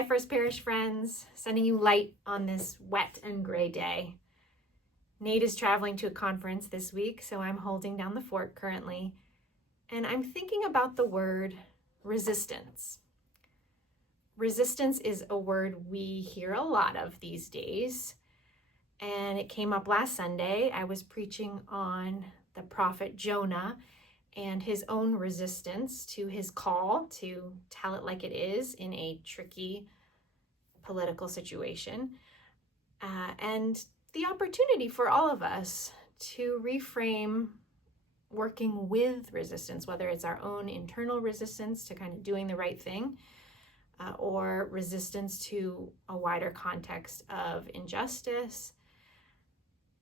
Hi, First Parish friends, sending you light on this wet and gray day. Nate is traveling to a conference this week, so I'm holding down the fort currently, and I'm thinking about the word resistance. Resistance is a word we hear a lot of these days, and it came up last Sunday. I was preaching on the prophet Jonah and his own resistance to his call to tell it like it is in a tricky political situation, and the opportunity for all of us to reframe working with resistance, whether it's our own internal resistance to kind of doing the right thing, or resistance to a wider context of injustice,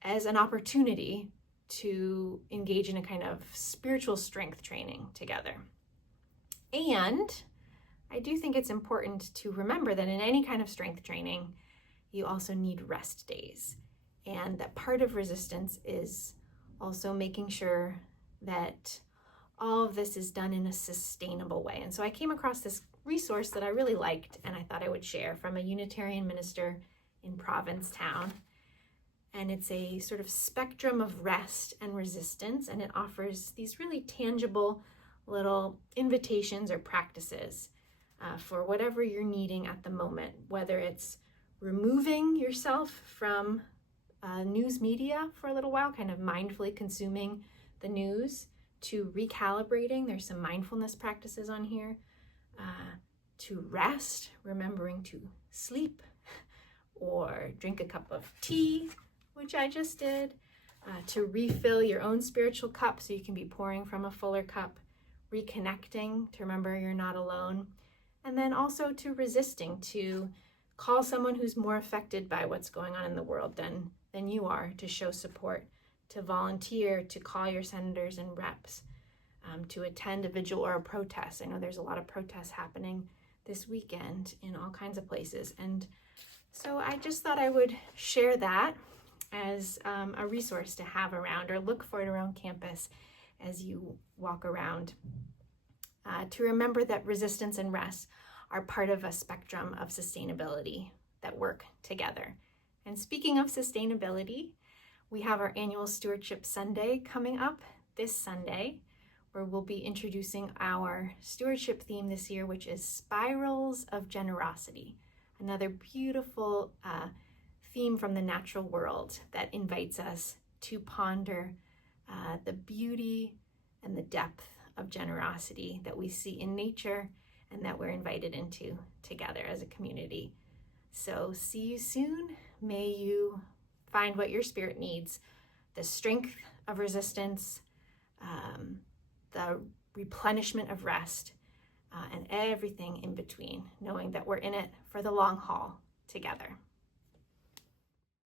as an opportunity to engage in a kind of spiritual strength training together. And I do think it's important to remember that in any kind of strength training, you also need rest days. And that part of resistance is also making sure that all of this is done in a sustainable way. And so I came across this resource that I really liked and I thought I would share from a Unitarian minister in Provincetown. And it's a sort of spectrum of rest and resistance, and it offers these really tangible little invitations or practices for whatever you're needing at the moment, whether it's removing yourself from news media for a little while, kind of mindfully consuming the news, to recalibrating. There's some mindfulness practices on here, to rest, remembering to sleep, or drink a cup of tea, which I just did, to refill your own spiritual cup so you can be pouring from a fuller cup, reconnecting to remember you're not alone, and then also to resisting, to call someone who's more affected by what's going on in the world than you are, to show support, to volunteer, to call your senators and reps, to attend a vigil or a protest. I know there's a lot of protests happening this weekend in all kinds of places, and so I just thought I would share that as a resource to have around, or look for it around campus as you walk around, to remember that resistance and rest are part of a spectrum of sustainability that work together. And speaking of sustainability, we have our annual Stewardship Sunday coming up this Sunday, where we'll be introducing our stewardship theme this year, which is Spirals of Generosity. Another beautiful theme from the natural world that invites us to ponder the beauty and the depth of generosity that we see in nature and that we're invited into together as a community. So see you soon. May you find what your spirit needs, the strength of resistance, the replenishment of rest, and everything in between, knowing that we're in it for the long haul together.